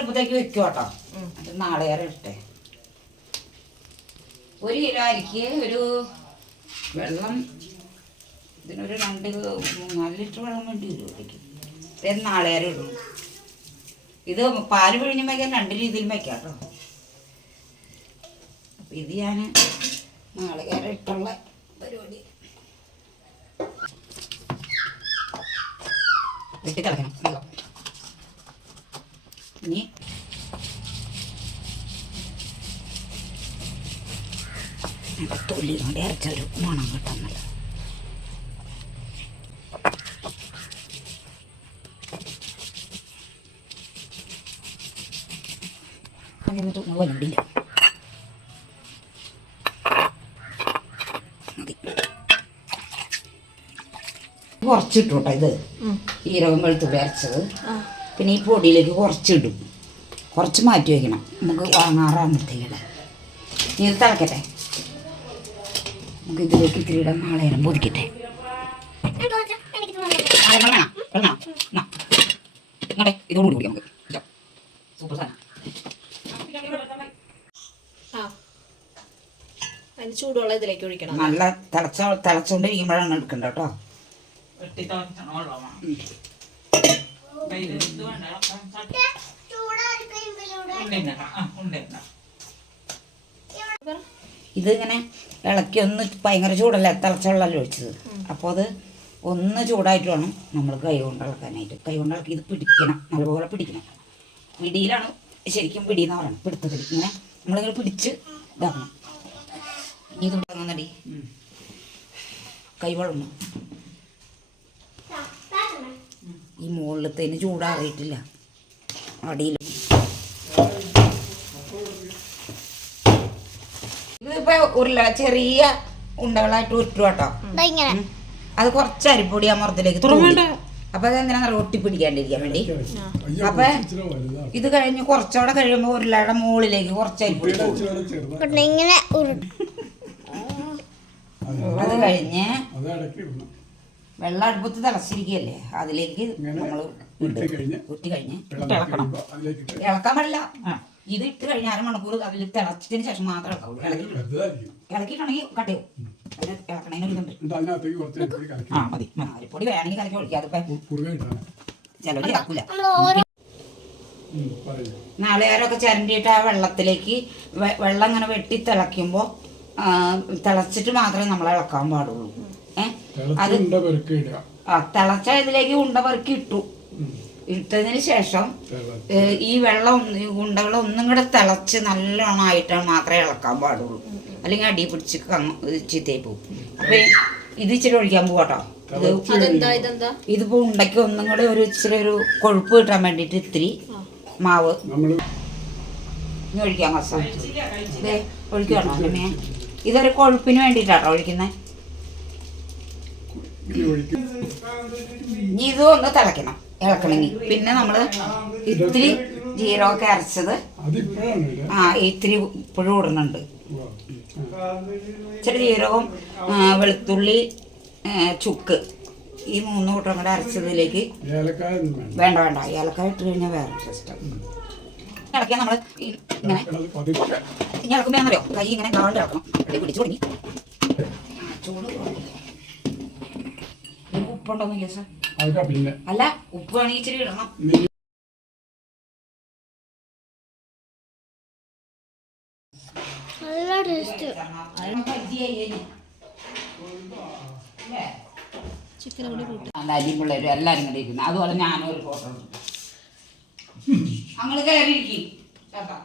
അടുപ്പത്തേക്ക് വെക്കും കേട്ടോ എന്നിട്ട് നാളികേരം ഇട്ടേ ഒരു കിലോ അരിക്ക് ഒരു വെള്ളം ഇതിനൊരു രണ്ട് നാല് ലിറ്റർ വെള്ളം വേണ്ടി വരും ഇവിടേക്ക് ഇത് നാളികേരം ഇടും. ഇത് പാൽ പിഴിഞ്ഞ് വയ്ക്കാൻ രണ്ട് രീതിയിൽ വയ്ക്കാം കേട്ടോ അപ്പം ഇത് ഞാൻ നാളികേരം ഇട്ടുള്ള പരിപാടി. വെട്ടി തിളക്കണം. ഇനി തൊലി കൊണ്ട് അരച്ചൊരു മണം കിട്ടുന്നില്ല അങ്ങനെ വലുതില്ല മതി. കുറച്ചിട്ടു കേട്ടോ ഇത്. ഈരകം വെളുത്തുള്ളി അരച്ചത്. പിന്നെ ഈ പൊടിയിലേക്ക് കുറച്ചിടും. കുറച്ച് മാറ്റി വയ്ക്കണം. നമുക്ക് വാങ്ങാറാകുമ്പോഴത്തേക്കിടാം നീ ഇത് തിളക്കട്ടെ. നമുക്ക് ഇതിലേക്ക് ഇത്തിരി ഇടാൻ നാളെ നേരം പൊതിക്കട്ടെ നാളെ വെള്ളം വേണോ? വെള്ളം വേണോ? എന്നാ. ഇങ്ങോട്ടെ ഇതോട് കൂടി നമുക്ക്. സൂപ്പർ സാധനം. ആ. അതിന് ചൂടുവെള്ളം ഇതിലേക്ക് ഒഴിക്കണം. നല്ല തിളച്ച തിളച്ചുകൊണ്ടിരിക്കുമ്പോഴാണ് എടുക്കണ്ട കേട്ടോ. ഇതിങ്ങനെ ഇളക്കി ഒന്ന് ഭയങ്കര ചൂടല്ലേ? തിളച്ച വെള്ളമല്ലേ ഒഴിച്ചത്. അപ്പോൾ അത് ഒന്ന് ചൂടായിട്ട് വേണം നമ്മൾ കൈ കൊണ്ട് ഇളക്കാനായിട്ട്. കൈ കൊണ്ട് ഇളക്കി ഇത് പിടിക്കണം. നല്ലപോലെ പിടിക്കണം. പിടിയിലാണ് ശരിക്കും പിടിയെന്ന് പറയണം. പിടുത്ത പിടി. ഇങ്ങനെ നമ്മളിങ്ങനെ പിടിച്ച് ഇതാക്കണം. ഇത് തുടങ്ങുന്നടി കൈ വളർന്നു. ഈ മുകളിലത്തേന് ചൂടാറിയിട്ടില്ല. അടിയിൽ. ഇതിപ്പോ ഉരുള ചെറിയ ഉണ്ടകളായിട്ട് ഉരുട്ടു കേട്ടോ. അത് കുറച്ച് അരിപ്പൊടി ആ മുറത്തിലേക്ക് അപ്പൊ അത് എന്തിനാ ഒട്ടി പിടിക്കാണ്ടിരിക്കാൻ വേണ്ടി. അപ്പൊ ഇത് കഴിഞ്ഞ് കുറച്ചുകൂടെ കഴിയുമ്പോ ഉരുളയുടെ മുകളിലേക്ക് കുറച്ച് അരിപ്പൊടി അത് കഴിഞ്ഞ് വെള്ളം അടുപ്പത്ത് തിളച്ചിരിക്കുകയല്ലേ? അതിലേക്ക് നമ്മൾ ഉരുട്ടി കഴിഞ്ഞ് ഇളക്കണം. ഇളക്കാൻ പാടില്ല. ഇത് ഇട്ട് കഴിഞ്ഞ അരമണിക്കൂർ അതിൽ തിളച്ചതിന് ശേഷം മാത്രമേ ഇളക്കാവുള്ളൂ ഇളക്കി ഇളക്കിയിട്ടുണ്ടെങ്കിൽ കട്ടയോ അതിൽ ഇളക്കണതിന് ഇതുണ്ട്. ആ മതി അരിപ്പൊടി വേണമെങ്കിൽ കലക്കി ഒഴിക്കാം. അതിപ്പോ ചിലവർ ഇളക്കൂല. നമ്മൾ ഓരോ പറയൂ. നാളികേരമൊക്കെ ചിരണ്ടിയിട്ട് ആ വെള്ളത്തിലേക്ക് വെള്ളം ഇങ്ങനെ വെട്ടി തിളയ്ക്കുമ്പോൾ തിളച്ചിട്ട് മാത്രമേ നമ്മൾ ഇളക്കാൻ പാടുള്ളൂ. അത് ആ തിളച്ച ഇതിലേക്ക് ഉണ്ട പെറുക്കി ഇട്ടു. ഇട്ടതിന് ശേഷം ഈ വെള്ളം ഒന്ന് ഉണ്ടകൾ ഒന്നും കൂടെ തിളച്ച് നല്ലോണം ആയിട്ടാണ് മാത്രമേ ഇളക്കാൻ പാടുള്ളൂ. അല്ലെങ്കിൽ അടി പിടിച്ച് ചീത്തയായി പോകും. അപ്പൊ ഇത് ഇച്ചിരി ഒഴിക്കാൻ പോകട്ടോ അതെന്താ ഇതെന്താ? ഇതിപ്പോ ഉണ്ടക്കി ഒന്നും കൂടെ ഒരു ഇച്ചിരി ഒരു കൊഴുപ്പ് കിട്ടാൻ വേണ്ടിട്ട് ഇത്തിരി മാവ്. ഇനി ഒഴിക്കാൻ മസാല. ഇതേ ഒഴിക്കണോ ഇതൊരു കൊഴുപ്പിന് വേണ്ടിയിട്ടാട്ടോ ഒഴിക്കുന്നത് ഈ ഒഴിക്കും ഇനി ഇതും ഒന്ന് തിളയ്ക്കണം. ഇളക്കണമെങ്കിൽ പിന്നെ നമ്മൾ ഇത്തിരി ജീരകമൊക്കെ അരച്ചത് ആ ഇത്തിരി ഇപ്പോഴും ഇടുന്നുണ്ട്. ഇച്ചിരി ജീരകവും വെളുത്തുള്ളി ചുക്ക് ഈ മൂന്ന് കൂട്ടം കൂടെ അരച്ചതിലേക്ക് വേണ്ട വേണ്ട. ഏലക്കായ ഇട്ട് കഴിഞ്ഞാൽ വേറെ സിസ്റ്റം ഇളക്കിയാൽ നമ്മൾ ഇങ്ങനെ ഇനി ഇളക്കുമ്പോൾ കൈ ഇങ്ങനെ ഗാണ്ട് ഇളക്കണം. പിടിച്ചു തുടങ്ങി. ചൂട് കുറഞ്ഞു. സാർ അതൊക്കെ പിന്നെ. അല്ല ഉപ്പ് വേണമെങ്കിൽ ഇച്ചിരി ഇടണം. നല്ല ടേസ്റ്റ്. ചിക്കൻ കൂടി കൂട്ടും. നല്ല അരിയും പിള്ളേരും എല്ലാവരും കൂടെ ഇരിക്കുന്നു. അതുപോലെ ഞാനും ഒരു ഫോട്ടോ അങ്ങനെ കയറി ഇരിക്കും ചേട്ടാ.